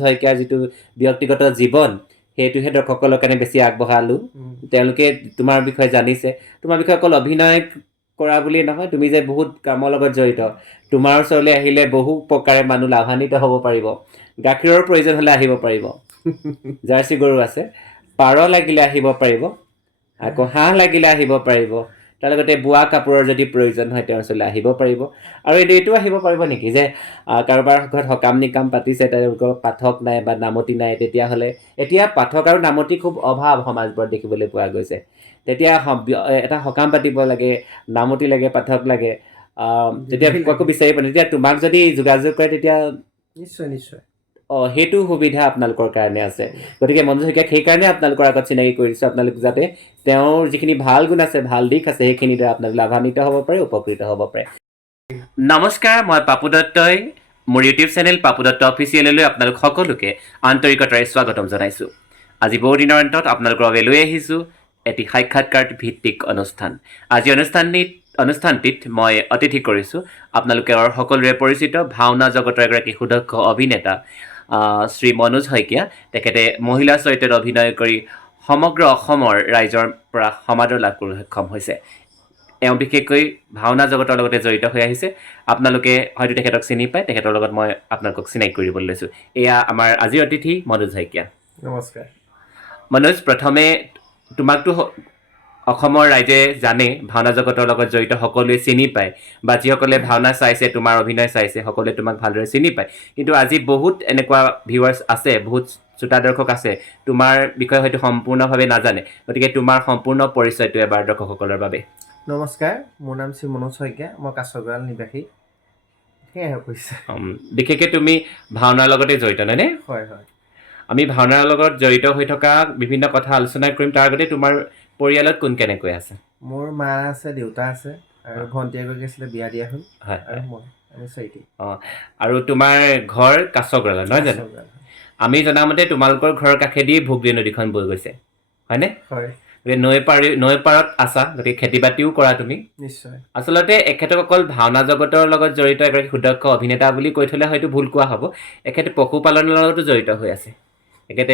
শইকীয়াৰ যিটো ব্যক্তিগত জীৱন সেইটোহে দৰ্শকসকলৰ কাৰণে বেছি আগবঢ়ালোঁ। তেওঁলোকে তোমাৰ বিষয়ে জানিছে, তোমাৰ বিষয়ে অকল অভিনয় কৰা বুলিয়ে নহয়, তুমি যে বহুত কামৰ লগত জড়িত। তোমাৰ ওচৰলৈ আহিলে বহু প্ৰকাৰে মানুহ লাভান্বিত হ'ব পাৰিব। গাখীৰৰ প্ৰয়োজন হ'লে আহিব পাৰিব, জাৰ্চি গৰু আছে, পাৰ লাগিলে আহিব পাৰিব, আকৌ হাঁহ লাগিলে আহিব পাৰিব, তাৰ লগতে বোৱা কাপোৰৰ যদি প্ৰয়োজন হয় তেওঁৰ ওচৰলৈ আহিব পাৰিব। আৰু এইটো আহিব পাৰিব নেকি যে কাৰোবাৰ ঘৰত সকাম নিকাম পাতিছে, তেওঁলোকৰ পাঠক নাই বা নামতি নাই, তেতিয়াহ'লে এতিয়া পাঠক আৰু নামতি খুব অভাৱ সমাজবোৰত দেখিবলৈ পোৱা গৈছে। তেতিয়া এটা সকাম পাতিব লাগে, নামতি লাগে, পাঠক লাগে, তেতিয়া কাকো বিচাৰি পায়। তেতিয়া তোমাক যদি যোগাযোগ কৰে তেতিয়া নিশ্চয় নিশ্চয় সেইটো সুবিধা আপোনালোকৰ কাৰণে আছে। গতিকে মনোজ শইকীয়াক সেইকাৰণে আপোনালোকৰ আগত চিনাকি কৰি দিছোঁ, আপোনালোক যাতে তেওঁৰ যিখিনি ভাল গুণ আছে, ভাল দিশ আছে, সেইখিনি দ্বাৰা আপোনালোক লাভান্বিত হ'ব পাৰে, উপকৃত হ'ব পাৰে। নমস্কাৰ, মই পাপু দত্তই মোৰ ইউটিউব চেনেল পাপু দত্ত অফিচিয়েললৈ আপোনালোক সকলোকে আন্তৰিকতাৰে স্বাগতম জনাইছোঁ। আজি বহুদিনৰ অন্তত আপোনালোকৰ বাবে লৈ আহিছোঁ এটি সাক্ষাৎকাৰ ভিত্তিক অনুষ্ঠান। আজি অনুষ্ঠানটিত মই অতিথি কৰিছোঁ আপোনালোকৰ সকলোৰে পৰিচিত ভাওনা জগতৰ এগৰাকী সুদক্ষ অভিনেতা শ্ৰী মনোজ শইকীয়া। তেখেতে মহিলা চৰিত্ৰত অভিনয় কৰি সমগ্ৰ অসমৰ ৰাইজৰ পৰা সমাদৰ লাভ কৰিবলৈ সক্ষম হৈছে। এওঁ বিশেষকৈ ভাওনা জগতৰ লগতে জড়িত হৈ আহিছে। আপোনালোকে হয়তো তেখেতক চিনি পায়, তেখেতৰ লগত মই আপোনালোকক চিনাকি কৰিবলৈ লৈছোঁ। এয়া আমাৰ আজিৰ অতিথি মনোজ শইকীয়া। নমস্কাৰ। মনোজ, প্ৰথমে তোমাকতো অসমৰ ৰাইজে জানে, ভাওনা জগতৰ লগত জড়িত সকলোৱে চিনি পায়, বা যিসকলে ভাওনা চাইছে, তোমাৰ অভিনয় চাইছে, সকলোৱে তোমাক ভালদৰে চিনি পায়। কিন্তু আজি বহুত এনেকুৱা ভিউৱাৰ্ছ আছে, বহুত শ্ৰোতা দৰ্শক আছে, তোমাৰ বিষয়ে হয়তো সম্পূৰ্ণভাৱে নাজানে। গতিকে তোমাৰ সম্পূৰ্ণ পৰিচয়টো এবাৰ দৰ্শকসকলৰ বাবে। নমস্কাৰ, মোৰ নাম শ্ৰী মনোজ শইকীয়া, মই কাছগৰাল নিবাসী। সেয়াই কৈছে। বিশেষকৈ তুমি ভাওনাৰ লগতে জড়িত, নহয়নে? হয় হয়। আমি ভাওনাৰ লগত জড়িত হৈ থকা বিভিন্ন কথা আলোচনা কৰিম। তাৰ আগতে তোমাৰ পৰিয়ালত কোন কেনেকৈ আছে? মোৰ মা আছে, দেউতা আছে, আৰু ভণ্টি এগৰাকী আছিলে, বিয়া দিয়া হ'ল। হয়, আৰু মই, আমি চাৰিটি। আৰু তোমাৰ ঘৰ কাছগৰালত, নহয় জানো? আমি জনামতে তোমালোকৰ ঘৰৰ কাষেদি ভোগদৈ নদীখন বৈ গৈছে, হয়নে? হয়। নৈ পাৰত আছা, গতিকে খেতি বাতিও কৰা তুমি। নিশ্চয়। আচলতে এখেতক অকল ভাওনা জগতৰ লগত জড়িত এগৰাকী সুদক্ষ অভিনেতা বুলি কৈ থ'লে হয়তো ভুল কোৱা হ'ব। এখেতে পশুপালনৰ লগতো জড়িত হৈ আছে। এখেতে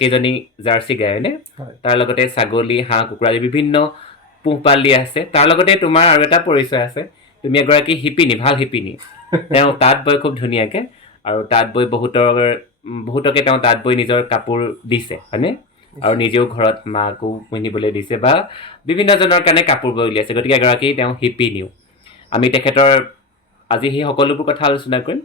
কেইজনী জাৰ্চি গাই, হয়নে? তাৰ লগতে ছাগলী, হাঁহ, কুকুৰা আদি বিভিন্ন পোহপাল দি আছে। তাৰ লগতে তোমাৰ আৰু এটা পৰিচয় আছে, তুমি এগৰাকী শিপিনী, ভাল শিপিনী। তেওঁ তাঁত বয় খুব ধুনীয়াকৈ, আৰু তাঁত বৈ বহুতকে তেওঁ তাঁত বৈ নিজৰ কাপোৰ দিছে, হয়নে? আৰু নিজেও ঘৰত মাকো পিন্ধিবলৈ দিছে, বা বিভিন্নজনৰ কাৰণে কাপোৰ বৈ উলিয়াইছে। গতিকে এগৰাকী তেওঁ শিপিনীও। আমি তেখেতৰ আজি সেই সকলোবোৰ কথা আলোচনা কৰিম।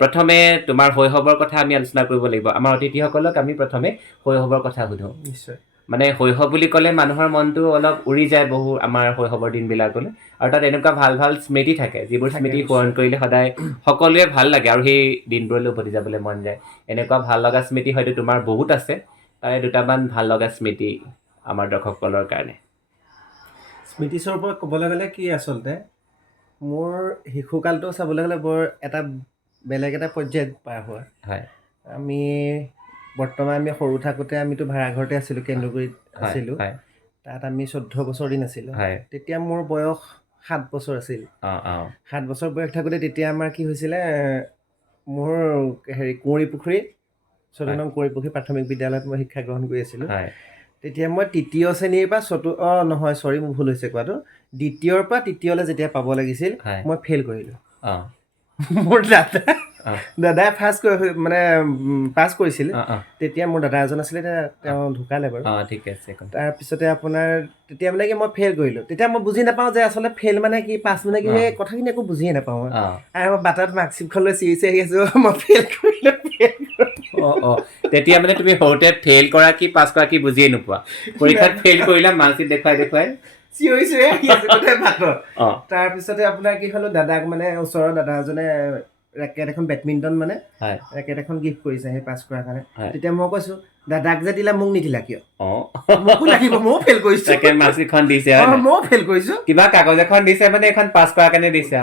প্ৰথমে তোমাৰ শৈশৱৰ কথা আমি আলোচনা কৰিব লাগিব। আমাৰ অতিথিসকলক আমি প্ৰথমে শৈশৱৰ কথা সোধোঁ। নিশ্চয়। মানে শৈশৱ বুলি ক'লে মানুহৰ মনটো অলপ উৰি যায় আমাৰ শৈশৱৰ দিনবিলাকলৈ, আৰু তাত এনেকুৱা ভাল ভাল স্মৃতি থাকে, যিবোৰ স্মৃতি সোৱৰণ কৰিলে সদায় সকলোৱে ভাল লাগে আৰু সেই দিনবোৰলৈ উভতি যাবলৈ মন যায়। এনেকুৱা ভাল লগা স্মৃতি হয়তো তোমাৰ বহুত আছে, তাৰে দুটামান ভাল লগা স্মৃতি আমাৰ দৰ্শকসকলৰ কাৰণে। স্মৃতিস্বৰূপত ক'বলৈ গ'লে কি, আচলতে মোৰ শিশুকালটো চাবলৈ গ'লে বৰ এটা বেলেগ এটা পৰ্যায়ত পাৰ হোৱা। হয়। বৰ্তমান আমি সৰু থাকোঁতে আমিতো ভাড়াঘৰতে আছিলোঁ, কেন্দুগুৰিত আছিলোঁ। তাত আমি 14 বছৰ দিন আছিলোঁ। তেতিয়া মোৰ বয়স 7 বছৰ আছিল। 7 বছৰ বয়স থাকোঁতে তেতিয়া আমাৰ কি হৈছিলে, মোৰ কুঁৱৰী পুখুৰী, 14 নং কুঁৱৰী পুখুৰী প্ৰাথমিক বিদ্যালয়ত মই শিক্ষা গ্ৰহণ কৰি আছিলোঁ। তেতিয়া মই তৃতীয় শ্ৰেণীৰ পৰা মোৰ ভুল হৈছে কোৱাটো, দ্বিতীয়ৰ পৰা তৃতীয়লৈ যেতিয়া পাব লাগিছিল, মই ফেইল কৰিলোঁ। মোৰ দাদাই ফাৰ্ষ্ট মানে পাছ কৰিছিলে। তেতিয়া মোৰ দাদা এজন আছিলে, তেওঁ ঢুকালে বাৰু। ঠিক আছে। তাৰপিছতে আপোনাৰ তেতিয়া মানে কি মই ফেইল কৰিলোঁ। তেতিয়া মই বুজি নাপাওঁ যে আচলতে ফেইল মানে কি, পাছ মানে কি, সেই কথাখিনি একো বুজিয়ে নাপাওঁ। আৰু মই বাটত মাৰ্কশ্বিটখন লৈ চিৰি চিৰি আহি আছোঁ, মই ফেইল কৰিলোঁ। তেতিয়া মানে তুমি সৰুতে ফেইল কৰা কি পাছ কৰা কি বুজিয়ে নোপোৱা, পৰীক্ষাত ফেইল কৰিলা মাৰ্কশ্বিট দেখুৱাই চিঞৰি চিঞৰি আহি আছোঁ গোটেই বাটত। তাৰপিছতে আপোনাৰ কি হ'লো, দাদাক মানে ওচৰৰ দাদা এজনে ৰেকেট এখন, বেডমিণ্টন মানে ৰেকেট এখন গিফ্ট কৰিছে সেই পাছ কৰাৰ কাৰণে। তেতিয়া মই কৈছোঁ, দাদাক যে দিলা মোক নিদিলা কিয়? মোকো লাগিব, ময়ো ফেইল কৰিছোঁ। মাৰ্কশ্বিটখন দিছে, ময়ো ফেইল কৰিছোঁ। কিবা কাগজ এখন দিছে মানে এখন পাছ কৰাৰ কাৰণে দিছে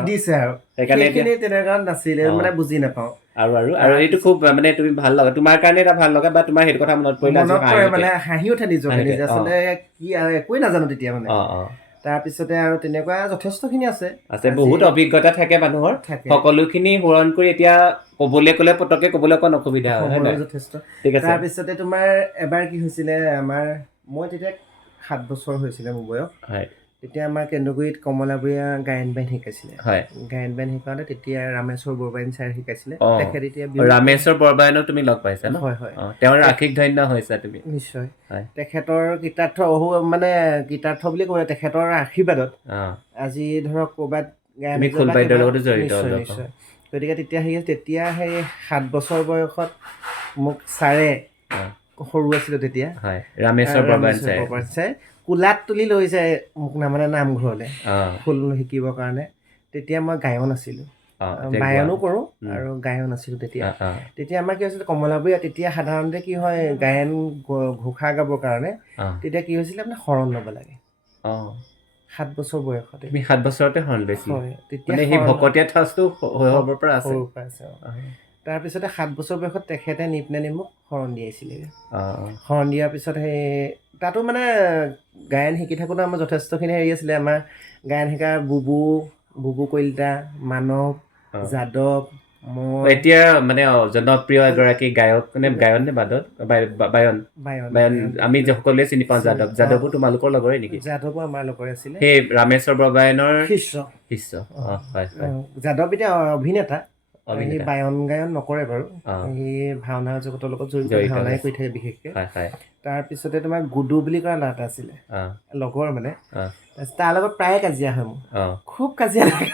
আৰু সেইখিনি তেনেকুৱা নাছিলে, মানে বুজি নাপাওঁ। আৰু এইটো খুব মানে তুমি ভাল লগা, তোমাৰ কাৰণে এটা ভাল লগা, বা তোমাৰ সেইটো কথা মনত পৰিলে মানে হাঁহি উঠে নিজকে নিজে, আচলতে কি আৰু একোৱেই নাজানো তেতিয়া মানে। তাৰপিছতে আৰু তেনেকুৱা যথেষ্টখিনি আছে। বহুত অভিজ্ঞতা থাকে মানুহৰ, সকলোখিনি সোঁৱৰণ কৰি এতিয়া ক'বলৈ ক'লে পটককৈ ক'বলৈ অকণ অসুবিধা হয়। যথেষ্ট। তাৰপিছতে তোমাৰ এবাৰ কি হৈছিলে, মই তেতিয়া 7 বছৰ হৈছিলে মোৰ বয়স। তেতিয়া আমাৰ কেন্দুগুৰিত কমলাবৰীয়া গায়ন বায়ন শিকাইছিলে। গায়ন বায়ন শিকাওঁতে তেতিয়া ৰামেশ্বৰ বৰবায়ন ছাৰ শিকাইছিলে। তেখেত এতিয়া ৰামেশ্বৰ বৰবায়নক তুমি লগ পাইছা ন? হয়। তেওঁৰ আশীষ ধন্য হৈছা তুমি। নিশ্চয়। তেখেতৰ কীৰ্তাৰ্থ মানে কীৰ্তাৰ্থ বুলি কয়, তেখেতৰ আশীৰ্বাদত আজি ধৰক ক'ৰবাত গায়ন খোলবাদ্যৰ লগতো জড়িত। নিশ্চয়। গতিকে তেতিয়া সেই 7 বছৰ বয়সত মোক ছাৰে, সৰু আছিলোঁ তেতিয়া, ৰামেশ্বৰ বৰবায়ন ছাৰে কোলাত তুলি লৈ যায় মোক মানে নামঘৰলৈ খোল শিকিবৰ কাৰণে। তেতিয়া মই গায়ন আছিলোঁ, বায়নো কৰোঁ আৰু গায়ন আছিলোঁ তেতিয়া আমাৰ কি হৈছিলে, কমলাবৰীয়া তেতিয়া সাধাৰণতে কি হয়, গায়ন ঘোষা গাবৰ কাৰণে তেতিয়া কি হৈছিলে, আপোনাৰ শৰণ ল'ব লাগে। 7 বছৰ বয়সতে। তুমি 7 বছৰতে শৰণ লৈছিলা? হয়, তেতিয়া সেই ভকতীয়া ঠাচটো শৈশৱৰ পৰা আছে। তাৰপিছতে 7 বছৰ বয়সত তেখেতে নিপনানি মোক শৰণ দিয়াইছিলে। শৰণ দিয়াৰ পিছত সেই তাতো মানে গায়ন শিকি থাকোঁতে আমাৰ যথেষ্টখিনি হেৰি আছিলে। আমাৰ গায়ন শিকা বুবু কলিতা, মানৱ, যাদৱ, মই। এতিয়া মানে জনপ্ৰিয় এগৰাকী গায়ক, মানে গায়ন নে বায়ন, আমি সকলোৱে চিনি পাওঁ যাদৱো তোমালোকৰ লগৰে নেকি? যাদৱো আমাৰ লগৰে আছিলে। সেই ৰামেশ্বৰ বৰবায়নৰ শিষ্য। যাদৱ এতিয়া অভিনেতা, সি বায়ন গায়ন নকৰে বাৰু, সি ভাওনা জগতৰ লগত জড়িত, ভাওনাই কৰি থাকে বিশেষকৈ। তাৰপিছতে তোমাৰ গুডু বুলি কোৱা ল'ৰা এটা আছিলে, লগৰ মানে, তাৰ লগত প্ৰায়ে কাজিয়া হয় মোৰ, খুব কাজিয়া লাগে।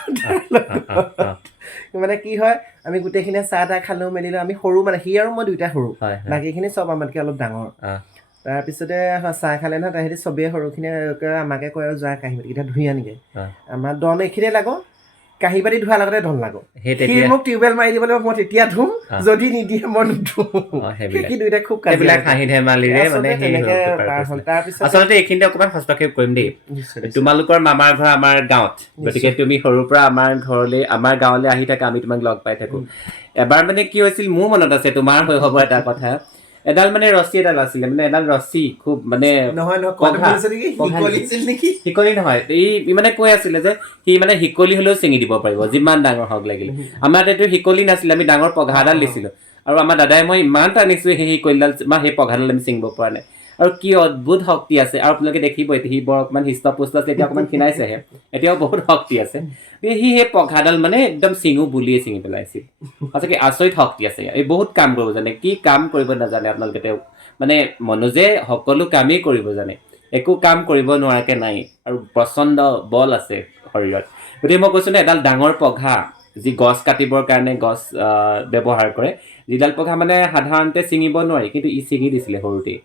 মানে কি হয়, আমি গোটেইখিনিয়ে চাহ তাহ খালোঁ মেলিলোঁ, আমি সৰু মানে, সি আৰু মই দুইটা সৰু, বাকীখিনি চব আমাতকৈ অলপ ডাঙৰ। তাৰপিছতে চাহ খালে নহয়, তাহাঁতি চবেই সৰুখিনিয়ে আমাকে কয় আৰু যোৱা কাঁহী বাতিকেইটা ধুই আনগে, আমাৰ দন এইখিনিয়ে লাগো, কাঁহী বাতি ধোৱাৰ লগতে ধন লাগো। সি মোক টিউবৱেল মাৰি দিব লাগিব, মই তেতিয়া ধুম, যদি নিদিয়ে মই নুধুম। সি দুইটা খুব কাজিয়া হাঁহি ধেমালিৰে মানে আচলতে এইখিনিতে অকণমান হস্তক্ষেপ কৰিম দেই। তোমালোকৰ মামাৰ ঘৰ আমাৰ গাঁৱত, গতিকে তুমি সৰুৰ পৰা আমাৰ গাঁৱলৈ আহি থাকা, আমি তোমাক লগ পাই থাকো। এবাৰ মানে কি হৈছিল, মোৰ মনত আছে তোমাৰ শৈশৱৰ এটা কথা, এডাল মানে ৰছী এডাল আছিলে, মানে এডাল ৰছী খুব মানে শিকলি নহয়, ই মানে কৈ আছিলে যে সি মানে শিকলি হলেও চিঙি দিব পাৰিব, যিমান ডাঙৰ হওক লাগিলে। আমাৰ তাতো শিকলি নাছিলে, আমি ডাঙৰ পঘা এডাল দিছিলো, আৰু আমাৰ দাদাই মই ইমান টানিছো সেই শিকলিডাল, সেই পঘাডাল আমি চিঙিব পৰা নাই। আৰু কি অদ্ভুত শক্তি আছে, আৰু আপোনালোকে দেখিবই সি বৰ অকণমান হৃষ্টপুষ্ট আছে, এতিয়া অকণমান ক্ষীণাইছেহে, এতিয়াও বহুত শক্তি আছে। সি সেই পঘাডাল মানে একদম বুলিয়ে ছিঙি পেলাইছিল। সঁচাকৈ আচৰিত শক্তি আছে, এই বহুত কাম কৰিব জানে, কি কাম কৰিব নাজানে আপোনালোকে, তেওঁ মানে মনোজে সকলো কামেই কৰিব জানে, একো কাম কৰিব নোৱাৰাকে নাই, আৰু প্ৰচণ্ড বল আছে শৰীৰত। গতিকে মই কৈছোঁ ন, এডাল ডাঙৰ পঘা, যি গছ কাটিবৰ কাৰণে গছ ব্যৱহাৰ কৰে, যিডাল পঘা মানে সাধাৰণতে ছিঙিব নোৱাৰি, কিন্তু ই ছিঙি দিছিলে সৰুতেই।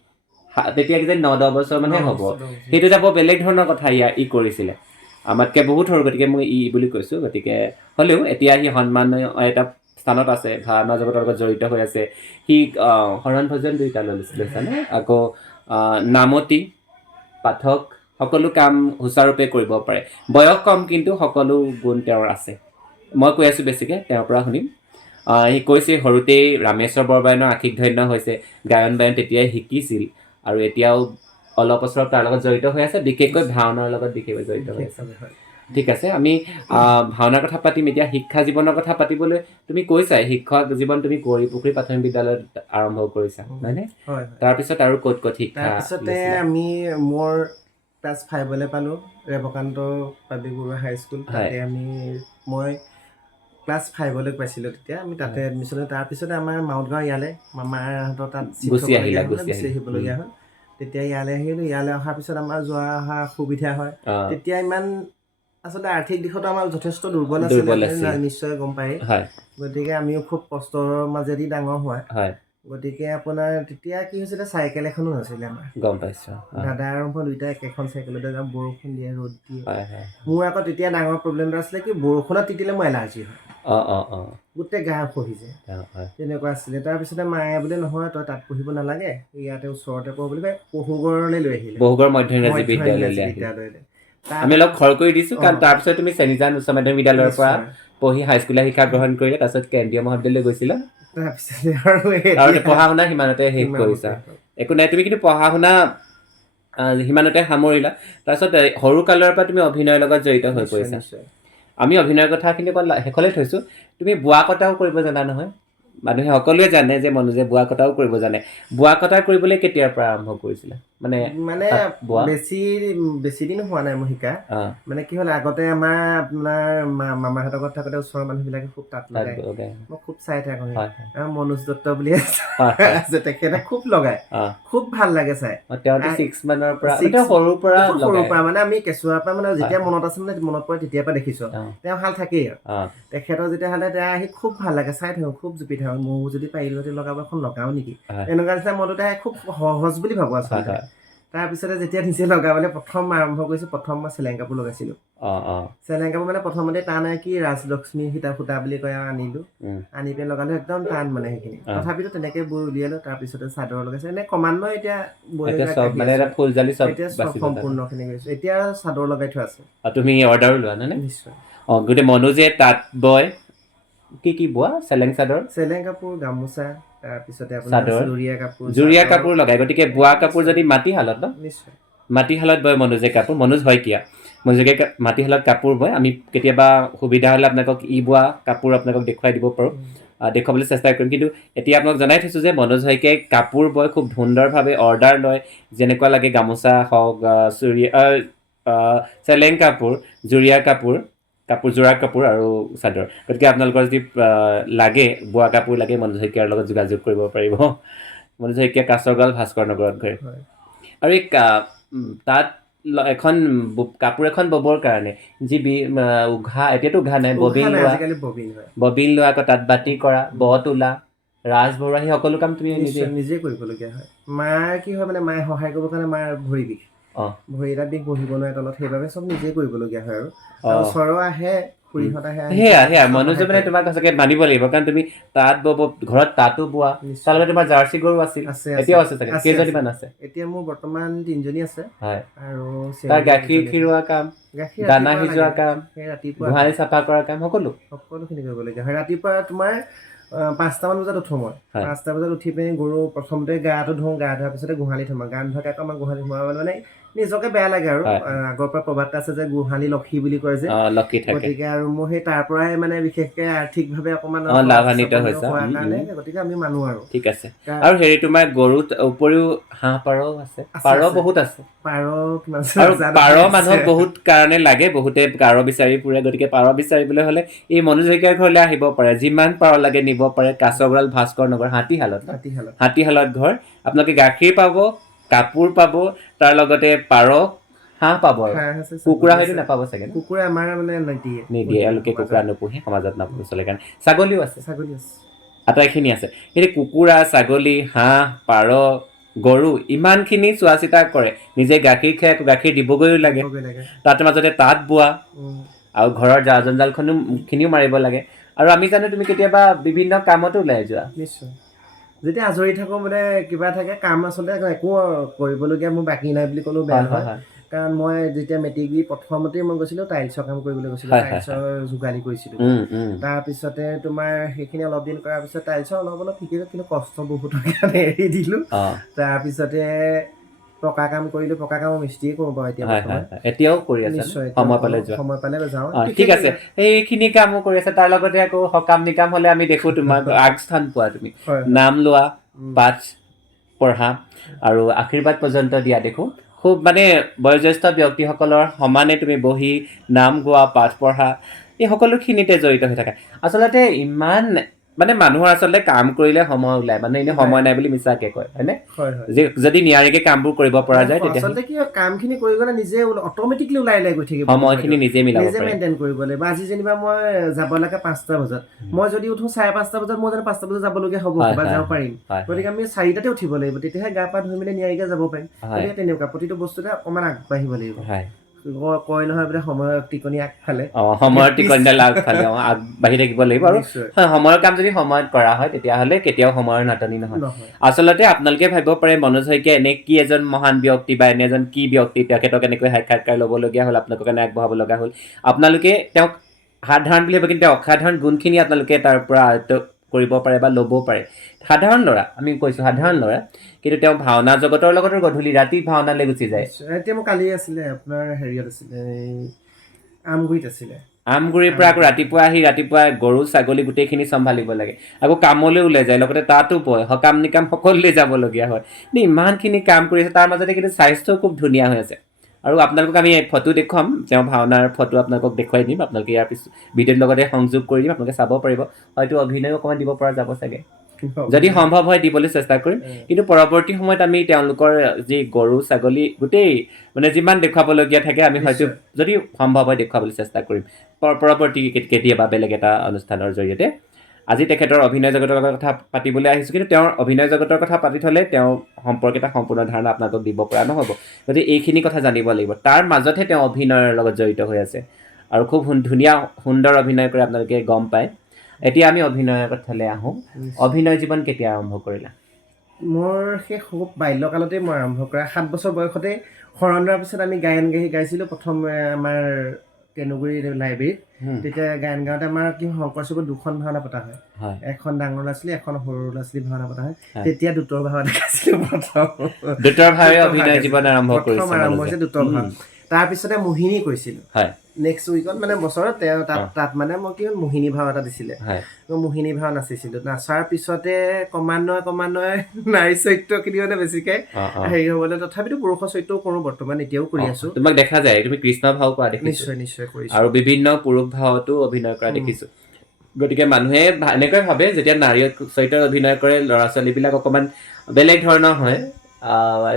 তেতিয়া কিজানি 9-10 বছৰ মানহে হ'ব, সেইটো এটা বৰ বেলেগ ধৰণৰ কথা ই কৰিছিলে, আমাতকৈ বহুত সৰু, গতিকে মই ই বুলি কৈছোঁ। গতিকে হ'লেও এতিয়া সি সন্মানীয় এটা স্থানত আছে, ভাওনা জগতৰ লগত জড়িত হৈ আছে। সি শৰণ ভজন দুইটা লৈছেনে, আকৌ নামতি পাঠক সকলো কাম সুচাৰুৰূপে কৰিব পাৰে, বয়স কম কিন্তু সকলো গুণ তেওঁৰ আছে। মই কৈ আছোঁ বেছিকৈ, তেওঁৰ পৰা শুনিম। সি কৈছে সৰুতেই ৰামেশ্বৰ বৰবায়নৰ আশীষ ধন্য হৈছে, গায়ন বায়ন তেতিয়াই শিকিছিল, আৰু এতিয়াও অলপ বছৰ তাৰ লগত জড়িত হৈ আছে, বিশেষকৈ ভাওনাৰ লগত বিশেষকৈ জড়িত হৈ আছে। ঠিক আছে, আমি ভাওনাৰ কথা পাতিম এতিয়া। শিক্ষা জীৱনৰ কথা পাতিবলৈ তুমি কৈছাই, শিক্ষক জীৱন তুমি পুখুৰী প্ৰাথমিক বিদ্যালয়ত আৰম্ভ কৰিছা, হয়নে? তাৰপিছত আৰু ক'ত শিক্ষা? তাৰপিছতে আমি মোৰ ক্লাছ 5লৈ পালোঁ ৰেৱকান্ত পাব্লিক বৰুৱা হাইস্কুল, তাতে মই ক্লাছ 5লৈ পাইছিলোঁ তেতিয়া আমি তাতে এডমিশ্যন লৈ তাৰপিছতে আমাৰ মাউতগাঁও ইয়ালৈ মামাহঁতৰ তাত গুচি আহিবলগীয়া হ'ল তেতিয়া ইয়ালৈ আহিলোঁ ইয়ালৈ অহাৰ পিছত আমাৰ যোৱা অহা সুবিধা হয় তেতিয়া ইমান আচলতে আৰ্থিক দিশতো আমাৰ যথেষ্ট দুৰ্বল আছিলে নিশ্চয় গম পায় গতিকে আমিও খুব কষ্টৰ মাজেদি ডাঙৰ হোৱা গতিকে আপোনাৰ তেতিয়া কি হৈছিলে চাইকেল এখনো নাছিলে আমাৰ গম পাইছোঁ দাদা আৰু মই দুইটাই একেখন চাইকেলতে যাওঁ বৰষুণ দিয়ে ৰ'দ দিয়ে মোৰ আকৌ তেতিয়া ডাঙৰ প্ৰব্লেম এটা আছিলে কি বৰষুণত তিতিলে মোৰ এলাৰ্জি হয় গোটেই গা খহি যায় তেনেকুৱা আছিলে তাৰপিছতে মায়ে বোলে নহয় তই তাত পঢ়িব নালাগে ইয়াতে ওচৰতে পঢ় বুলি পহুগড়লৈ লৈ আহিলে বহুগড় মধ্য ইংৰাজী বিদ্যালয়লৈ আমি অলপ খৰ কৰি দিছোঁ কাৰণ তাৰপিছত তুমি চেনিজান উচ্চ মাধ্যমিক বিদ্যালয়ৰ পৰা পঢ়ি হাইস্কুলীয়া শিক্ষা গ্ৰহণ কৰিলে তাৰপিছত কেন্দ্ৰীয় মহাবিদ্যালয়লৈ গৈছিলা তাৰপিছতে পঢ়া শুনা সিমানতে শেষ কৰিছা একো নাই তুমি কিন্তু পঢ়া শুনা সিমানতে সামৰিলা তাৰপিছত সৰু কালৰ পৰা তুমি অভিনয়ৰ লগত জড়িত হৈ পৰিছা আমি অভিনয়ৰ কথাখিনি শেষলৈ থৈছোঁ তুমি বোৱা কটাও কৰিব জানা নহয় মানুহে সকলোৱে জানে যে মনোজে বোৱা কটাও কৰিব জানে বোৱা কটা কৰিবলৈ কেতিয়াৰ পৰা আৰম্ভ কৰিছিলা মানে বেছি দিন হোৱা নাই মোৰ শিকা মানে কি হ'ল আগতে আমাৰ আপোনাৰ মামাহঁতৰ ঘৰত থাকোঁতে ওচৰৰ মানুহবিলাকে খুব তাঁত লগায় মই খুব চাই থাকোঁ মনোজ দত্ত বুলি আছে তেখেতে খুব লগায় খুব ভাল লাগে চাই সৰুৰ পৰা মানে আমি কেঁচুৱাৰ পৰা মানে যেতিয়া মনত আছে মানে মনত পৰে তেতিয়াৰ পৰা দেখিছোঁ তেওঁ হাল থাকেই তেখেতৰ যেতিয়া হালে তেওঁ আহি খুব ভাল লাগে চাই থাকোঁ খুব জুপি থাকোঁ ময়ো যদি পাৰিলোঁ লগাব এখন লগাওঁ নেকি এনেকুৱা নিচিনা মনতে খুব সহজ বুলি ভাবোঁ আচলতে তাৰপিছতে যেতিয়া নিজে লগাবলৈ প্ৰথম আৰম্ভ কৰিছোঁ প্ৰথম মই চেলেং কাপোৰ লগাইছিলোঁ চেলেং কাপোৰ মানে প্ৰথমতে টান কি ৰাজলক্ষ্মী সীতা সূতা বুলি কয় আনিলোঁ আনি পেলাই লগালোঁ একদম টান মানে সেইখিনি তথাপিতো তেনেকৈ বৈ উলিয়ালোঁ তাৰপিছতে চাদৰ লগাইছোঁ এনে ক্ৰমান্বয়ে এতিয়া সম্পূৰ্ণখিনি কৰিছোঁ এতিয়া চাদৰ লগাই থোৱা আছে তুমি অৰ্ডাৰো লোৱা নে নিশ্চয় গোটেই মনোজে তাঁত বয় কি বোৱা চেলেং কাপোৰ গামোচা তাৰপিছতে আপোনাৰ জুৰীয়া কাপোৰ লগায় গতিকে বোৱা কাপোৰ যদি মাটিশালত নিশ্চয় মাটিশালত বয় মনোজে কাপোৰ মনোজ শইকীয়া মনোজে মাটিশালত কাপোৰ বয় আমি কেতিয়াবা সুবিধা হ'লে আপোনালোকক বোৱা কাপোৰ আপোনালোকক দেখুৱাই দিব পাৰোঁ দেখুৱাবলৈ চেষ্টা কৰিম কিন্তু এতিয়া আপোনাক জনাই থৈছোঁ যে মনোজ শইকীয়াই কাপোৰ বয় খুব সুন্দৰভাৱে অৰ্ডাৰ লয় যেনেকুৱা লাগে গামোচা হওক চেলেং কাপোৰ জুৰীয়া কাপোৰ যোৰা কাপোৰ আৰু চাদৰ গতিকে আপোনালোকৰ যদি লাগে বোৱা কাপোৰ লাগে মনোজ শইকীয়াৰ লগত যোগাযোগ কৰিব পাৰিব মনোজ শইকীয়া কাছৰগাঁও ভাস্কৰ নগৰত ঘৰ আৰু এই তাত এখন কাপোৰ এখন ববৰ কাৰণে যি উঘা এতিয়াতো উঘা নাই ববিন লোৱা আকৌ তাত বাতি কৰা ব তোলা ৰাজ ভৰোৱা সেই সকলো কাম তুমি নিজে কৰিবলগীয়া হয় মাৰ কি হয় মানে মায়ে সহায় কৰিবৰ কাৰণে মাৰ ভৰি বিষ ভৰি এটা বিষ বহিব নোৱাৰে তলত সেইবাবে চব নিজে কৰিবলগীয়া হয় আৰু ওচৰৰ আহে খুৰীহঁত আহে সেয়া মনোজে মানে তোমাক সঁচাকৈ মানিব লাগিব কাৰণ তুমি তাঁত বব ঘৰত তাঁতো বোৱা তাৰলগতে তোমাৰ জাৰ্চি গৰু এতিয়াও আছে চাগে কেইজনীমান আছে এতিয়া মোৰ বৰ্তমান 3জনী আছে আৰু তাৰ গাখীৰ খিৰোৱা কাম দানা সিজোৱা কাম গোহালি চাফা কৰা কাম সকলোখিনি কৰিবলগীয়া হয় ৰাতিপুৱা তোমাৰ 5টামান বজাত উঠো মই 5টা বজাত উঠি পিনি গৰু প্ৰথমতে গাটো ধোওঁ গা ধোৱাৰ পিছতে গোহালি থওঁ গা নোধোৱাকৈ আকৌ আমাৰ গোহালি সোমাব মানে নিজকে বেয়া লাগে আৰু আগৰ পৰা প্ৰবাদ আছে যে গোহালি লক্ষী বুলি কয় যে গতিকে আৰু মোৰ সেই তাৰ পৰাই মানে বিশেষকে আৰ্থিকভাৱে অকণমান লাভান্বিত হৈছে কাৰণে গতিকে আমি মানো আৰু ঠিক আছে আৰু হেৰি তোমাৰ গৰুত উপৰিও হাঁহ পাৰও আছে পাৰ বহুত আছে পাৰ মানুহক বহুত কাৰণে লাগে বহুতে পাৰ বিচাৰি ফুৰে গতিকে পাৰ বিচাৰিবলৈ হ'লে এই মনোজ শইকীয়াৰ ঘৰলৈ আহিব পাৰে যিমান পাৰ লাগে নিব পাৰে কাছৰগাঁও ভাস্কৰ নগৰ হাতীশালত ঘৰ আপোনালোকে গাখীৰ পাব কাপোৰ পাব তাৰ লগতে পাৰ হাঁহ পাব আৰু কুকুৰা হয়তো নাপাব চাগে কুকুৰা আমাৰ মানে নিদিয়ে এওঁলোকে কুকুৰা নোপোহে সমাজত নচলে কাৰণে ছাগলীও আছে আটাইখিনি আছে কিন্তু কুকুৰা ছাগলী হাঁহ পাৰ গৰু ইমানখিনি চোৱা চিতা কৰে নিজে গাখীৰ খাই গাখীৰ দিবগৈও লাগে তাতে মাজতে তাঁত বোৱা আৰু ঘৰৰ জা জঞ্জালখিনিও মাৰিব লাগে আৰু আমি জানো তুমি কেতিয়াবা বিভিন্ন কামতো ওলাই যোৱা নিশ্চয় যেতিয়া আজৰি থাকোঁ মানে কিবা থাকে কাম আচলতে একো কৰিবলগীয়া মোৰ বাকী নাই বুলি ক'লেও বেয়া হয় কাৰণ মই যেতিয়া মেট্ৰিক দি প্ৰথমতেই মই গৈছিলোঁ টাইলছৰ কাম কৰিবলৈ গৈছিলোঁ টাইলছৰ যোগালী কৰিছিলোঁ তাৰপিছতে তোমাৰ সেইখিনি অলপ দিন কৰাৰ পিছত টাইলছৰ অলপ শিকিলোঁ কিন্তু কষ্ট বহুত কাৰণে এৰি দিলোঁ তাৰপিছতে পকা কাম কৰিলোঁ পকা কাম মিস্ত্ৰীয়ে কৰোঁ বাৰু এতিয়াও কৰি আছে সময় পালে যাওঁ ঠিক আছে সেইখিনি কামো কৰি আছে তাৰ লগতে আকৌ সকাম নিকাম হ'লে আমি দেখোঁ তোমাক আগস্থান পোৱা তুমি নাম লোৱা পাঠ পঢ়া আৰু আশীৰ্বাদ পৰ্যন্ত দিয়া দেখোঁ খুব মানে বয়োজ্যেষ্ঠ ব্যক্তিসকলৰ সমানে তুমি বহি নাম গোৱা পাঠ পঢ়া এই সকলোখিনিতে জড়িত হৈ থাকে আচলতে ইমান মানে মানুহৰ আচলতে কাম কৰিলে সময় ওলায় মানে এনেই সময় নাই বুলি মিছাকে কয় হয়নে যে যদি নিয়াৰিকে কামবোৰ কৰিব পৰা যায় তেতিয়া আচলতে কি কামখিনি কৰি গ'লে নিজে অট'মেটিকলি ওলাই গৈ থাকিব সময়খিনি নিজে মিলাব নিজে মেইনটেইন কৰিব লাগিব আজি যেনিবা মই যাব লাগে 5টা বজাত মই যদি উঠো 5:30 বজাত মই জানো 5টা বজাত যাবলগীয়া হ'ব বা যাব পাৰিম গতিকে আমি 4টাতে উঠিব লাগিব তেতিয়াহে গা পা ধুই মেলি নিয়াৰিকে যাব পাৰিম গতিকে তেনেকুৱা প্ৰতিটো বস্তুতে অকণমান আগবাঢ়িব লাগিব কয় নহয় বোলে সময়ৰ টিকনি আগফালে সময়ৰ টিকনিডাল আগফালে আগবাঢ়ি থাকিব লাগিব আৰু সময়ৰ কাম যদি সময়ত কৰা হয় তেতিয়াহ'লে কেতিয়াও সময়ৰ নাটনি নহয় আচলতে আপোনালোকে ভাবিব পাৰে মনোজ শইকীয়া এনে কি এজন মহান ব্যক্তি বা এনে এজন কি ব্যক্তি তেখেতক এনেকৈ সাক্ষাৎকাৰ ল'বলগীয়া হ'ল আপোনালোকৰ কাৰণে আগবঢ়াব লগা হ'ল আপোনালোকে তেওঁক সাধাৰণ বুলি ভাবে কিন্তু অসাধাৰণ গুণখিনি আপোনালোকে তাৰ পৰা আয়ত্ত কৰিব পাৰে বা ল'ব পাৰে সাধাৰণ ল'ৰা আমি কৈছোঁ সাধাৰণ ল'ৰা কিন্তু তেওঁ ভাওনা জগতৰ লগতো গধূলি ৰাতি ভাওনালৈ গুচি যায় এতিয়া মোৰ কালি আছিলে আপোনাৰ হেৰিয়ত আছিলে আমগুৰিত আছিলে আমগুৰিৰ পৰা আকৌ ৰাতিপুৱা আহি ৰাতিপুৱা গৰু ছাগলী গোটেইখিনি চম্ভালিব লাগে আকৌ কামলৈ ওলাই যায় লগতে তাতো বয় সকাম নিকাম সকলোলৈ যাবলগীয়া হয় কিন্তু ইমানখিনি কাম কৰি আছে তাৰ মাজতে কিন্তু স্বাস্থ্য খুব ধুনীয়া হৈ আছে আৰু আপোনালোকক আমি ফটো দেখুৱাম তেওঁ ভাওনাৰ ফটো আপোনালোকক দেখুৱাই দিম আপোনালোকে ইয়াৰ পিছত ভিডিঅ'ৰ লগতে সংযোগ কৰি দিম আপোনালোকে চাব পাৰিব হয়তো অভিনয় অকণমান দিব পৰা যাব চাগে যদি সম্ভৱ হয় দিবলৈ চেষ্টা কৰিম কিন্তু পৰৱৰ্তী সময়ত আমি তেওঁলোকৰ যি গৰু ছাগলী গোটেই মানে যিমান দেখুৱাবলগীয়া থাকে আমি হয়তো যদি সম্ভৱ হয় দেখুৱাবলৈ চেষ্টা কৰিম পৰৱৰ্তী কেতিয়াবা বেলেগ এটা অনুষ্ঠানৰ জৰিয়তে আজি তেখেতৰ অভিনয় জগতৰ কথা পাতিবলৈ আহিছোঁ কিন্তু তেওঁৰ অভিনয় জগতৰ কথা পাতি থ'লে তেওঁৰ সম্পৰ্কে এটা সম্পূৰ্ণ ধাৰণা আপোনালোকক দিব পৰা নহ'ব গতিকে এইখিনি কথা জানিব লাগিব তাৰ মাজতহে তেওঁ অভিনয়ৰ লগত জড়িত হৈ আছে আৰু খুব ধুনীয়া সুন্দৰ অভিনয় কৰে আপোনালোকে গম পায় এতিয়া আমি অভিনয়ৰ কথালৈ আহোঁ অভিনয় জীৱন কেতিয়া আৰম্ভ কৰিলা মোৰ সেই খুব বাল্যকালতেই মই আৰম্ভ কৰা 7 বছৰ বয়সতে শৰণ লোৱাৰ পিছত আমি গায়ন গাইছিলোঁ প্ৰথম আমাৰ কেনুগুৰি লাইব্ৰেৰীত তেতিয়া গায়ন গাওঁতে আমাৰ কি শংকৰ চুবুৰীত 2খন ভাওনা পতা হয় এখন ডাঙৰ ল'ৰা ছোৱালী এখন সৰু ল'ৰা ছোৱালী ভাওনা পতা হয় তেতিয়া দুটৰ ভাও দেখাইছিলোঁ দুটৰ ভাৱে অভিনয় জীৱন আৰম্ভ হৈছে দুটৰ ভাও তাৰপিছতে মোহিনী কৈছিলোঁ নেক্সট উইকত মানে বছৰত তেওঁ তাত মানে মই কি হ'ল মোহিনী ভাও এটা দিছিলে মই মোহিনী ভাও নাচিছিলোঁ নাচাৰ পিছতে ক্ৰমান্বয়ে নাৰী চৰিত্ৰখিনি মানে বেছিকৈ হেৰি হ'বলৈ তথাপিতো পুৰুষৰ চৰিত্ৰও কৰোঁ বৰ্তমান এতিয়াও কৰি আছোঁ তোমাক দেখা যায় তুমি কৃষ্ণ ভাও কৰা দেখিছোঁ নিশ্চয় কৰিছোঁ আৰু বিভিন্ন পুৰুষ ভাওতো অভিনয় কৰা দেখিছোঁ গতিকে মানুহে এনেকৈ ভাবে যেতিয়া নাৰী চৰিত্ৰত অভিনয় কৰে ল'ৰা ছোৱালীবিলাক অকণমান বেলেগ ধৰণৰ হয়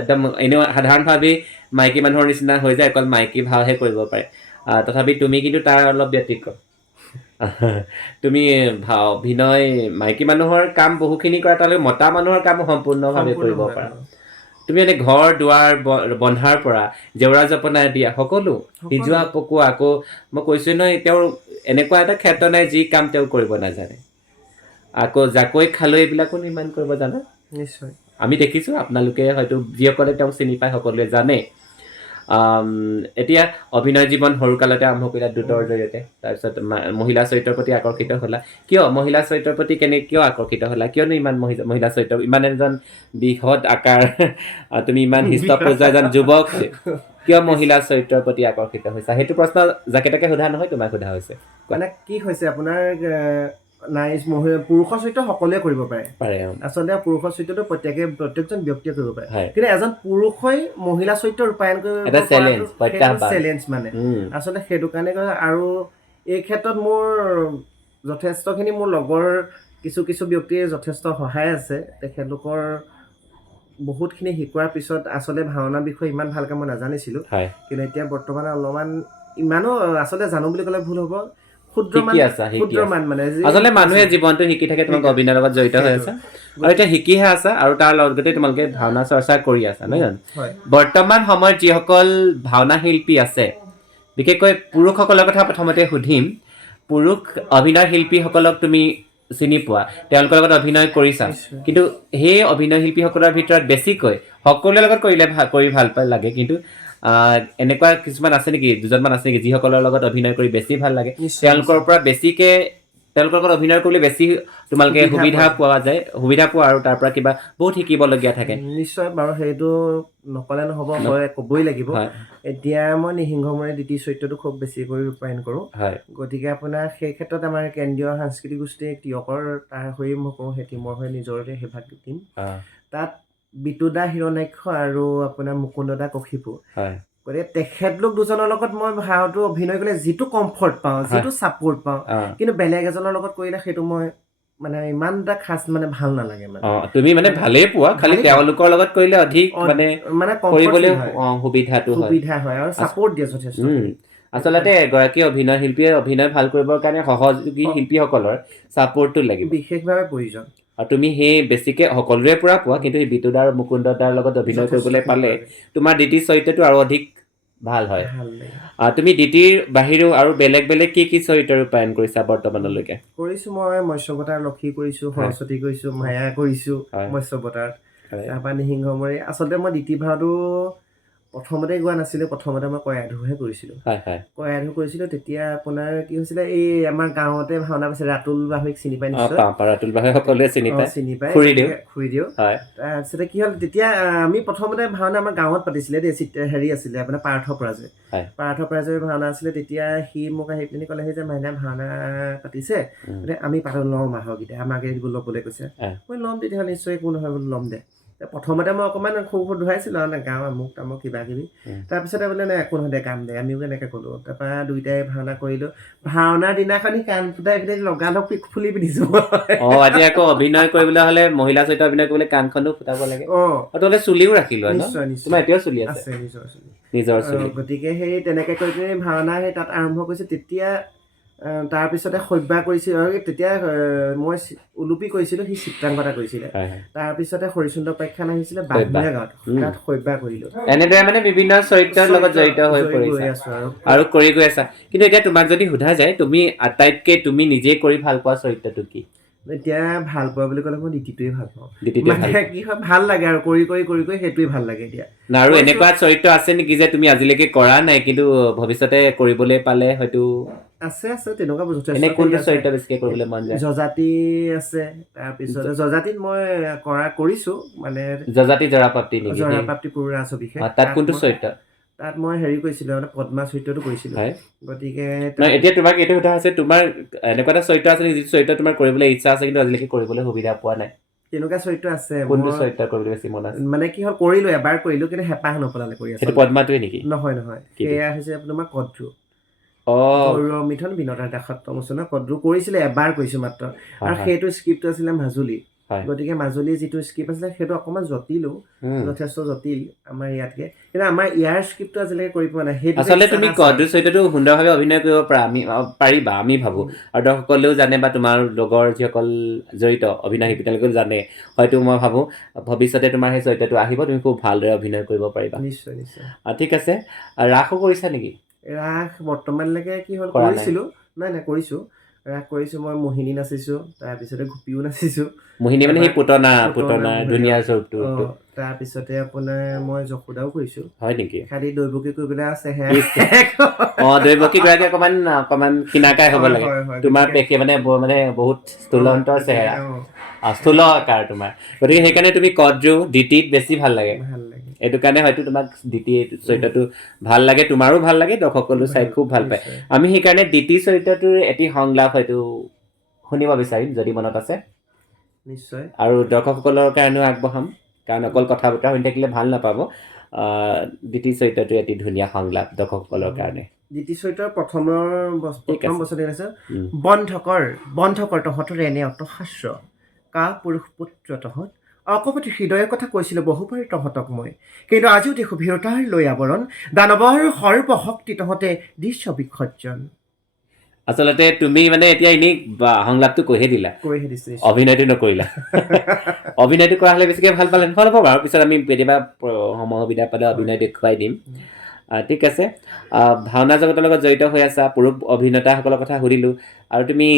একদম এনেও সাধাৰণভাৱে মাইকী মানুহৰ নিচিনা হৈ যায় অকল মাইকী ভাওহে কৰিব পাৰে তথাপি তুমি কিন্তু তাৰ অলপ ব্যতিক্ৰম তুমি অভিনয় মাইকী মানুহৰ কাম বহুখিনি কৰা তালৈ মতা মানুহৰ কাম সম্পূৰ্ণভাৱে কৰিব পাৰা তুমি এনে ঘৰ দুৱাৰ বন্ধাৰ পৰা জেউৰা জপনা দিয়া সকলো সিজোৱা পকোৱা আকৌ মই কৈছোঁ নহয় তেওঁৰ এনেকুৱা এটা ক্ষেত্ৰ নাই যি কাম তেওঁ কৰিব নাজানে আকৌ জাকৈ খালৈ এইবিলাকো নিৰ্মাণ কৰিব জানে নিশ্চয় আমি দেখিছোঁ আপোনালোকে হয়তো যিসকলে তেওঁক চিনি পায় সকলোৱে জানে এতিয়া অভিনয় জীৱন সৰুকালতে আৰম্ভ কৰিলা দুটৰ জৰিয়তে তাৰপিছত মহিলা চৰিত্ৰৰ প্ৰতি আকৰ্ষিত হ'লা কিয় মহিলা চৰিত্ৰৰ প্ৰতি কিয় আকৰ্ষিত হ'লা কিয়নো ইমান মহিলা চৰিত্ৰ ইমান এজন বৃহৎ আকাৰ তুমি ইমান হৃষ্টপুষ্ট এজন যুৱক কিয় মহিলা চৰিত্ৰৰ প্ৰতি আকৰ্ষিত হৈছা সেইটো প্ৰশ্ন যাকে তাকে সোধা নহয় তোমাক সোধা হৈছে মানে কি হৈছে আপোনাৰ পুৰুষৰ চৰিত্ৰ সকলোৱে কৰিব পাৰে আচলতে পুৰুষৰ চৰিত্ৰটো প্ৰত্যেকজন ব্যক্তিয়ে কৰিব পাৰে কিন্তু এজন পুৰুষই মহিলা চৰিত্ৰ ৰূপায়ণ কৰিব চেলেঞ্জ মানে আচলতে সেইটো কাৰণে আৰু এই ক্ষেত্ৰত মোৰ যথেষ্টখিনি মোৰ লগৰ কিছু ব্যক্তিয়ে যথেষ্ট সহায় আছে তেখেতলোকৰ বহুতখিনি শিকোৱাৰ পিছত আচলতে ভাওনাৰ বিষয়ে ইমান ভালকৈ মই নাজানিছিলোঁ কিন্তু এতিয়া বৰ্তমান অলপমান ইমানো আচলতে জানো বুলি ক'লে ভুল হ'ব আচলতে মানুহে জীৱনটো শিকি থাকে তোমালোকে অভিনয়ৰ লগত জড়িত হৈ আছা আৰু এতিয়া শিকিহে আছা আৰু তাৰ লগতে তোমালোকে ভাওনা চৰ্চা কৰি আছা নহয় জানো বৰ্তমান সময়ত যিসকল ভাওনা শিল্পী আছে বিশেষকৈ পুৰুষসকলৰ কথা প্ৰথমতে সুধিম পুৰুষ অভিনয় শিল্পীসকলক তুমি চিনি পোৱা তেওঁলোকৰ লগত অভিনয় কৰিছা কিন্তু সেই অভিনয় শিল্পীসকলৰ ভিতৰত বেছিকৈ সকলোৰে লগত কৰি ভাল পাই লাগে কিন্তু এনেকুৱা কিছুমান আছে নেকি দুজনমান আছে নেকি যিসকলৰ লগত অভিনয় কৰি বেছি ভাল লাগে তেওঁলোকৰ পৰা বেছিকে তেওঁলোকৰ লগত অভিনয় কৰিলে বেছি তোমালোকে সুবিধা পোৱা আৰু তাৰ পৰা কিবা বহুত শিকিবলগীয়া থাকে নিশ্চয় বাৰু সেইটো নকলে নহ'ব হয় ক'বই লাগিব এতিয়া মই নিসিংহমুৰীয়া দ্বিতীয় চৰিত্ৰটো খুব বেছিকৈ ৰূপায়ণ কৰোঁ গতিকে আপোনাৰ সেই ক্ষেত্ৰত আমাৰ কেন্দ্ৰীয় সাংস্কৃতিক গোষ্ঠী তিয়কৰ তাৰ হৈয়ে মই কৰোঁ সেই টিমৰ হৈ নিজৰতে সেই ভাগ দিম তাত বিতুদা হিৰণ্যাক্ষ আৰু আপোনাৰ মুকুন্দদা কশিপু গতিকে তেখেতলোক দুজনৰ লগত মই ভাওটো অভিনয় কৰিলে যিটো কমফৰ্ট পাওঁ, যিটো ছাপোৰ্ট পাওঁ, কিন্তু বেলেগ এজনৰ লগত কৰিলে সেইটো মই মানে ইমান এটা খাচ মানে ভাল নালাগে মানে। তুমি মানে ভালেই পোৱা, খালি তেওঁলোকৰ লগত কৰিলে অধিক মানে কৰিবলৈ সুবিধা হয় আৰু ছাপোৰ্ট দিয়ে যথেষ্ট। আচলতে এগৰাকী অভিনয় শিল্পীয়ে অভিনয় ভাল কৰিবৰ কাৰণে সহযোগী শিল্পীসকলৰ ছাপোৰ্টটো লাগিব, বিশেষভাৱে প্ৰয়োজন। আৰু তুমি সেই বেছিকে সকলোৰে পৰা পোৱা, কিন্তু সেই বিতুদা আৰু মুকুন্দদাৰ লগত অভিনয় কৰিবলৈ পালে তোমাৰ ডিটি চৰিত্ৰটো আৰু অধিক ভাল হয়। তুমি ডিটিৰ বাহিৰেও আৰু বেলেগ বেলেগ কি কি চৰিত্ৰ ৰূপায়ণ কৰিছা বৰ্তমানলৈকে? কৰিছো মই মৎস্যৱতাৰ লক্ষী কৰিছো, সৰস্বতী কৰিছো, মায়া কৰিছো মৎস্যৱতাৰ, তাৰপৰা নিসিংহমৰি। আচলতে মই ডিটি ভাওটো প্ৰথমতে গোৱা নাছিলো, প্ৰথমতে মই কয়াধুহে কৰিছিলো। কয়াধু কৰিছিলো তেতিয়া আপোনাৰ কি হৈছিলে, এই আমাৰ গাঁৱতে ভাওনা পাইছে, ৰাতুল বাহৈক চিনি পাই নিশ্চয়? ৰাতুল বাহৈক সকলোৱে চিনি পায়, খুৰীদেউ। তাৰপিছতে কি হ'ল, তেতিয়া আমি প্ৰথমতে ভাওনা আমাৰ গাঁৱত পাতিছিলে দেই, হেৰি আছিলে আপোনাৰ পাৰ্থ পৰাজয় ভাওনা আছিলে। তেতিয়া সি মোক আহি পিনি ক'লে যে মাইনা ভাওনা পাতিছে, আমি পাতো লওঁ মাহৰকেইটা, আমাকে ল'বলৈ কৈছে। মই ল'ম তেতিয়াহ'লে, নিশ্চয় একো নহয় বোলো, ল'ম দে। প্ৰথমতে মই অকণমান খুব ধুৱাইছিলো আৰু গাঁও আমুক তামুক কিবা কিবি। তাৰপিছতে বোলে নাই একো নহয় দে, কাম দে, আমিও এনেকৈ ক'লো। তাৰপৰা দুইটাই ভাওনা কৰিলো। ভাওনাৰ দিনাখনি কাণ ফুটাই পিনি লগালগ ফুলি পিন্ধিছো। এতিয়া আকৌ অভিনয় কৰিবলৈ হ'লে, মহিলা চৰিত্ৰ অভিনয় কৰিবলৈ কাণখনো ফুটাব লাগে। তহঁতে চুলিও ৰাখিলো? নিশ্চয় নিশ্চয়, তোমাৰ এতিয়াও চুলি আছে? নিজৰ চুলি। গতিকে সেই তেনেকৈ কৰি পিনি ভাওনা সেই তাত আৰম্ভ কৰিছো। তেতিয়া তাৰপিছতে সভ্যা কৰিছিল, আৰু তেতিয়া মই উলুপি কৰিছিলো, সি চিত্ৰাংকতা কৰিছিলে। তাৰপিছতে হৰিচন্দ্ৰ উপাখ্যান আহিছিলে বাঘমূৰীয়া গাঁৱত, তাত সভ্যা কৰিলো। এনেদৰে মানে বিভিন্ন চৰিত্ৰৰ লগত জড়িত হৈ পৰিছা আৰু কৰি গৈ আছা। কিন্তু এতিয়া তোমাক যদি সোধা যায়, তুমি আটাইতকে তুমি নিজে কৰি ভাল পোৱা চৰিত্ৰটো কি? এতিয়া ভাল পোৱা বুলি ক'লে মই ডিটিটোৱে ভাল পাওঁ। মানে কি হয়, ভাল লাগে আৰু কৰি কৰি কৰি কৰি সেইটোৱে ভাল লাগে এতিয়া। আৰু এনেকুৱা চৰিত্ৰ আছে নেকি যে তুমি আজিলৈকে কৰা নাই, কিন্তু ভৱিষ্যতে কৰিবলৈ পালে হয়তো? আছে তেনেকুৱা যথেষ্ট। এনে কোনটো চৰিত্ৰ বেছিকে কৰিবলৈ মন যায়? যজাতি আছে, তাৰপিছত যজাতিত মই কৰিছো, মানে যজাতি জৰাপ্ৰাপ্তি নেকি? জৰাপ্ৰাপ্তি পুৰুৰা ছবিষে। তাত কোনটো চৰিত্ৰ? তাত মই হেৰি কৰিছিলো, মানে পদ্মা চৰিত্ৰটো কৰিছিলো। গতিকে এতিয়া তোমাক এইটো সোধা হৈছে, তোমাৰ এনেকুৱা এটা চৰিত্ৰ আছে নেকি যিটো চৰিত্ৰ তোমাৰ কৰিবলৈ ইচ্ছা আছে কিন্তু আজিলৈকে কৰিবলৈ সুবিধা পোৱা নাই? তেনেকুৱা চৰিত্ৰ আছে। কোনটো চৰিত্ৰ কৰিবলৈ বেছি মন আছে? মানে কি হ'ল, কৰিলো, এবাৰ কৰিলো, কিন্তু হেঁপাহ নপলালে কৰি। সেইটো পদ্মাটোৱে নেকি? নহয়, সেয়া হৈছে তোমাৰ কদ্ৰু। গৌৰৱ মিথুন বিনতা দাসত্ব মোচনৰ কদ্ৰু কৰিছিলে, এবাৰ কৰিছো মাত্ৰ। আৰু সেইটো স্ক্ৰিপ্ট আছিলে মাজুলী। গতিকে মাজুলীৰ যিটো স্ক্ৰিপ্ট আছিলে সেইটো অকণমান জটিলো, যথেষ্ট জটিল আমাৰ ইয়াতকে। কিন্তু আমাৰ ইয়াৰ স্ক্ৰিপ্টটো আজিলৈকে কৰি পোৱা নাই। সেইটো আচলতে তুমি কদ্ৰু চৰিত্ৰটো সুন্দৰভাৱে অভিনয় কৰিব পাৰিবা, আমি ভাবো। আৰু দৰ্শকসকলেও জানে, বা তোমাৰ লগৰ যিসকল জড়িত অভিনয় শিল্পী তেওঁলোকেও জানে। হয়তো মই ভাবো ভৱিষ্যতে তোমাৰ সেই চৰিত্ৰটো আহিব, তুমি খুব ভালদৰে অভিনয় কৰিব পাৰিবা। নিশ্চয় নিশ্চয়। ঠিক আছে। ৰাসো কৰিছা নেকি? ৰাস বৰ্তমানলৈকে কি হ'ল, কৰিছিলো। নাই কৰিছো, ৰাস কৰিছো। মই মোহিনী নাচিছো, তাৰপিছতে গোপীও নাচিছো। মোহিনী মানে সেই পুতনা ধুনীয়া স্বৰূপটো। তাৰপিছতে আপোনাৰ মই যশোদাও কৰিছো। হয় নেকি? খালি দৈৱকী কৰিবলৈ আছে। দৈৱকী গৰাকী অকমান ক্ষীণাকায় হ'ব লাগে। তোমাৰ পেশী মানে বহুত স্থূলন্তৰ চেহেৰা, স্থূল আকাৰ তোমাৰ। গতিকে সেইকাৰণে তুমি কদ্ৰু ডিটিত বেছি ভাল লাগে। এইটো কাৰণে হয়তো তোমাক ডিটি চৰিত্ৰটো ভাল লাগে, তোমাৰো ভাল লাগে, দৰ্শকসকলেও চাই খুব ভাল পায়। আমি সেইকাৰণে ডিটি চৰিত্ৰটোৰ এটি সংলাপ হয়তো শুনিব বিচাৰিম, যদি মনত আছে। নিশ্চয়। আৰু দৰ্শকসকলৰ কাৰণেও আগবঢ়াম, কাৰণ অকল কথা বতৰা শুনি থাকিলে ভাল নাপাব। ডিটি চৰিত্ৰটো এটি ধুনীয়া সংলাপ দৰ্শকসকলৰ কাৰণে। ডিটি চৰিত্ৰৰ প্ৰথম বছৰতে আছে, বন্ধ কৰ তহঁতৰ এনে অটশাস্ত্ৰ, কা পুৰুষ পুত্ৰ তহঁত, অকপতি হৃদয়ৰ কথা কৈছিলো বহুবাৰ তহঁতক মই, কিন্তু আজিও দেখো ভীৰতাৰ লৈ আৱৰণ, দানৱৰ সৰ্বশক্তি তহঁতে দৃশ্য বিসৰ্জন। আচলতে তুমি মানে এতিয়া এনেই সংলাপটো কৈহে দিলা, অভিনয়টো নকৰিলা। অভিনয়টো কৰা হ'লে বেছিকৈ ভাল পালে নহ'ব বাৰু, পিছত আমি কেতিয়াবা সময় সুবিধা পালে অভিনয় দেখুৱাই দিম। ঠিক আছে। ভাওনা জগতৰ লগত জড়িত হৈ আছা, পুৰুষ অভিনেতাসকলৰ কথা সুধিলোঁ, আৰু তুমি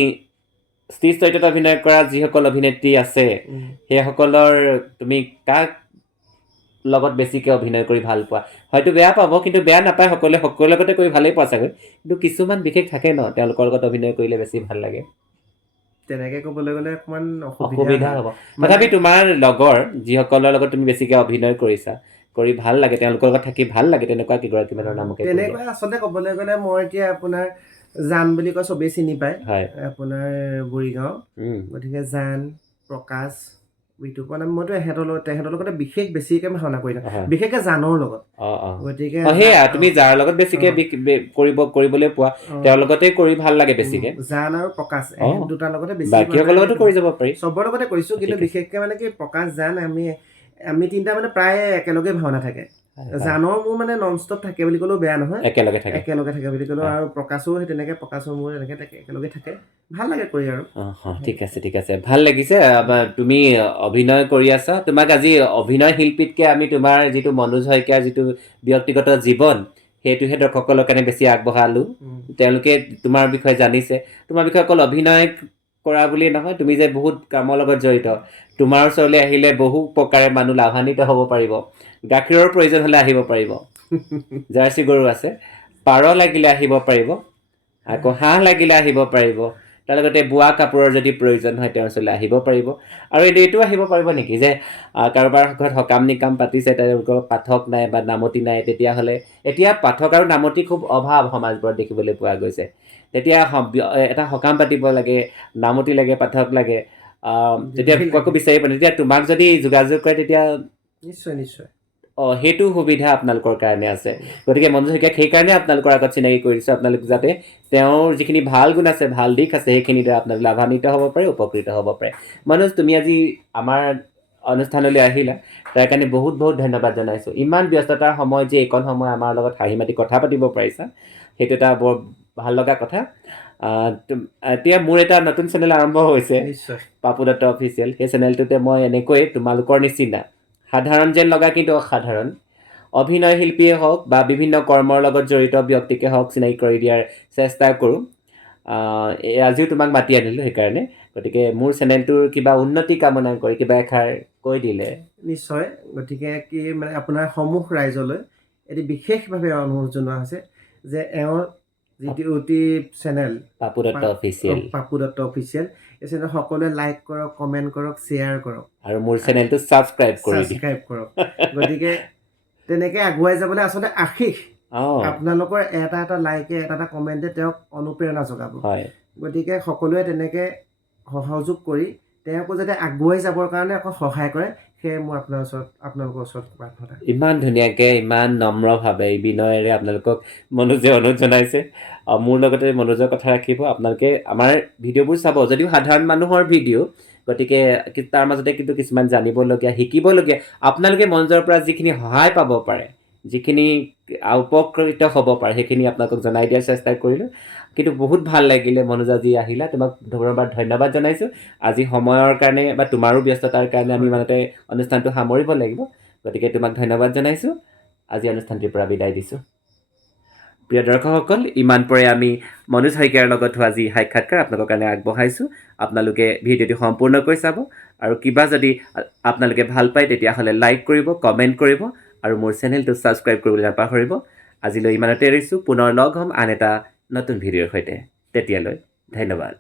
স্ত্ৰী চৰিত্ৰত অভিনয় কৰা যিসকল অভিনেত্ৰী আছে, সেইসকলৰ তুমি কাক লগত বেছিকৈ অভিনয় কৰি ভাল পোৱা? হয়তো বেয়া পাব, কিন্তু বেয়া নাপায়, সকলোৰে লগতে কৰি ভালেই পোৱা চাগৈ, কিন্তু কিছুমান বিশেষ থাকে ন, তেওঁলোকৰ লগত অভিনয় কৰিলে বেছি ভাল লাগে। তেনেকৈ ক'বলৈ গ'লে অকণমান অসুবিধা হ'ব। তথাপি তোমাৰ লগৰ যিসকলৰ লগত তুমি বেছিকৈ অভিনয় কৰিছা, কৰি ভাল লাগে, তেওঁলোকৰ লগত থাকি ভাল লাগে, তেনেকুৱা কেইগৰাকীমানৰ নামকে তেনেকুৱা আচলতে ক'বলৈ গ'লে মই এতিয়া আপোনাৰ জান বুলি কয়, চবেই চিনি পায়, আপোনাৰ বুঢ়ীগাঁও। গতিকে জান, প্ৰকাশ, বিতুপন মইতো তেহেঁতৰ লগতে বিশেষ বেছিকৈ ভাওনা কৰি থাকোঁ, হয়। বিশেষকৈ জানৰ লগত। গতিকে সেয়া তুমি যাৰ লগত বেছিকে কৰিবলৈ পোৱা তেওঁৰ লগতে কৰি ভাল লাগে বেছিকে। জান আৰু প্ৰকাশ দুটাৰ লগতে বেছি, বাকীসকলৰ লগতো কৰি যাব পাৰি, চবৰ লগতে কৰিছোঁ, কিন্তু বিশেষকৈ মানে কি প্ৰকাশ জান আমি তিনিটা মানে প্ৰায় একেলগে ভাওনা থাকে। জানৰ মোৰ মানে নন ষ্টপ থাকে বুলি ক'লেও বেয়া নহয়, একেলগে থাকে বুলি ক'লেও, আৰু প্ৰকাশো সেই তেনেকৈ, প্ৰকাশৰ মোৰ এনেকৈ একেলগে থাকে, ভাল লাগে কৰি আৰু। ঠিক আছে ভাল লাগিছে। তুমি অভিনয় কৰি আছা, তোমাক আজি অভিনয় শিল্পীতকৈ আমি তোমাৰ যিটো মনোজ শইকীয়াৰ যিটো ব্যক্তিগত জীৱন সেইটোহে দৰ্শকসকলৰ কাৰণে বেছি আগবঢ়ালোঁ। তেওঁলোকে তোমাৰ বিষয়ে জানিছে, তোমাৰ বিষয়ে অকল অভিনয় কৰা বুলিয়ে নহয়, তুমি যে বহুত কামৰ লগত জড়িত। তোমাৰ ওচৰলৈ আহিলে বহু প্ৰকাৰে মানুহ লাভান্বিত হ'ব পাৰিব, গাখীৰৰ প্ৰয়োজন হ'লে আহিব পাৰিব, জাৰ্চি গৰু আছে, পাৰ লাগিলে আহিব পাৰিব, আকৌ হাঁহ লাগিলে আহিব পাৰিব, তাৰ লগতে বোৱা কাপোৰৰ যদি প্ৰয়োজন হয় তেওঁৰ ওচৰলৈ আহিব পাৰিব। আৰু এইটো আহিব পাৰিব নেকি যে কাৰোবাৰ ঘৰত সকাম নিকাম পাতিছে, তেওঁলোকৰ পাঠক নাই বা নামতি নাই, তেতিয়াহ'লে এতিয়া পাঠক আৰু নামতি খুব অভাৱ সমাজবোৰত দেখিবলৈ পোৱা গৈছে। তেতিয়া এটা সকাম পাতিব লাগে, নামতি লাগে, পাঠক লাগে, তেতিয়া কাকো বিচাৰিব, তেতিয়া তোমাক যদি যোগাযোগ কৰে তেতিয়া নিশ্চয় সেইটো সুবিধা আপোনালোকৰ কাৰণে আছে। গতিকে মনোজ শইকীয়াক সেইকাৰণে আপোনালোকৰ আগত চিনাকি কৰি দিছোঁ, আপোনালোক যাতে তেওঁৰ যিখিনি ভাল গুণ আছে, ভাল দিশ আছে, সেইখিনিতে আপোনালোক লাভান্বিত হ'ব পাৰে, উপকৃত হ'ব পাৰে। মনোজ, তুমি আজি আমাৰ অনুষ্ঠানলৈ আহিলা, তাৰ কাৰণে বহুত ধন্যবাদ জনাইছোঁ। ইমান ব্যস্ততাৰ সময় যে এইকণ সময় আমাৰ লগত হাঁহি মাতি কথা পাতিব পাৰিছা, সেইটো এটা বৰ ভাল লগা কথা। এতিয়া মোৰ এটা নতুন চেনেল আৰম্ভ হৈছে, পাপু দত্ত অফিচিয়েল। সেই চেনেলটোতে মই এনেকৈ তোমালোকৰ নিচিনা সাধাৰণ যেন লগা কিন্তু অসাধাৰণ অভিনয় শিল্পীয়ে হওক বা বিভিন্ন কৰ্মৰ লগত জড়িত ব্যক্তিকে হওক চিনাকি কৰি দিয়াৰ চেষ্টা কৰোঁ। আজিও তোমাক মাতি আনিলোঁ সেইকাৰণে। গতিকে মোৰ চেনেলটোৰ কিবা উন্নতি কামনা কৰি কিবা এষাৰ কৈ দিলে। নিশ্চয়। গতিকে কি মানে আপোনাৰ সমূহ ৰাইজলৈ এটি বিশেষভাৱে অনুৰোধ জনোৱা হৈছে যে এওঁৰ যিটো YouTube channel Papu Dutta official, এই চেনেল সকলোৱে লাইক কৰক, কমেণ্ট কৰক, শ্বেয়াৰ কৰক, আৰু মোৰ চেনেলটো ছাবস্ক্ৰাইব কৰক। গতিকে তেনেকৈ আগুৱাই যাবলৈ আচলতে আশীষ আপোনালোকৰ এটা লাইকে, এটা কমেণ্টে তেওঁক অনুপ্ৰেৰণা যোগাব। গতিকে সকলোৱে তেনেকৈ সহযোগ কৰি তেওঁকো যাতে আগুৱাই যাবৰ কাৰণে অকণ সহায় কৰে, সেয়ে মোৰ আপোনালোকৰ ওচৰত প্ৰাৰ্থনা। ইমান ধুনীয়াকৈ, ইমান নম্ৰভাৱে, বিনয়েৰে আপোনালোকক মনোজে অনুৰোধ জনাইছে। মোৰ লগতে মনোজৰ কথা ৰাখিব। আপোনালোকে আমাৰ ভিডিঅ'বোৰ চাব, যদিও সাধাৰণ মানুহৰ ভিডিঅ', গতিকে তাৰ মাজতে কিন্তু কিছুমান জানিবলগীয়া, শিকিবলগীয়া, আপোনালোকে মনোজৰ পৰা যিখিনি সহায় পাব পাৰে, যিখিনি উপকৃত হ'ব পাৰে, সেইখিনি আপোনালোকক জনাই দিয়াৰ চেষ্টা কৰিলোঁ। কিন্তু বহুত ভাল লাগিলে মনোজ, আজি আহিলা, তোমাক ধন্যবাদ জনাইছোঁ। আজি সময়ৰ কাৰণে বা তোমাৰো ব্যস্ততাৰ কাৰণে আমি ইমানতে অনুষ্ঠানটো সামৰিব লাগিব। গতিকে তোমাক ধন্যবাদ জনাইছোঁ। আজি অনুষ্ঠানটিৰ পৰা বিদায় দিছোঁ। প্ৰিয় দৰ্শকসকল, ইমান পৰে আমি মনোজ শইকীয়াৰ লগত হোৱা যি সাক্ষাৎকাৰ আপোনালোকৰ কাৰণে আগবঢ়াইছোঁ। আপোনালোকে ভিডিঅ'টি সম্পূৰ্ণকৈ চাব, আৰু কিবা যদি আপোনালোকে ভাল পায় তেতিয়াহ'লে লাইক কৰিব, কমেণ্ট কৰিব, আৰু মোৰ চেনেলটো ছাবস্ক্ৰাইব কৰিবলৈ নাপাহৰিব। আজিলৈ ইমানতে এৰিছোঁ। পুনৰ লগ হ'ম আন এটা নতুন ভিডিঅ'ৰ সৈতে। তেতিয়ালৈ ধন্যবাদ।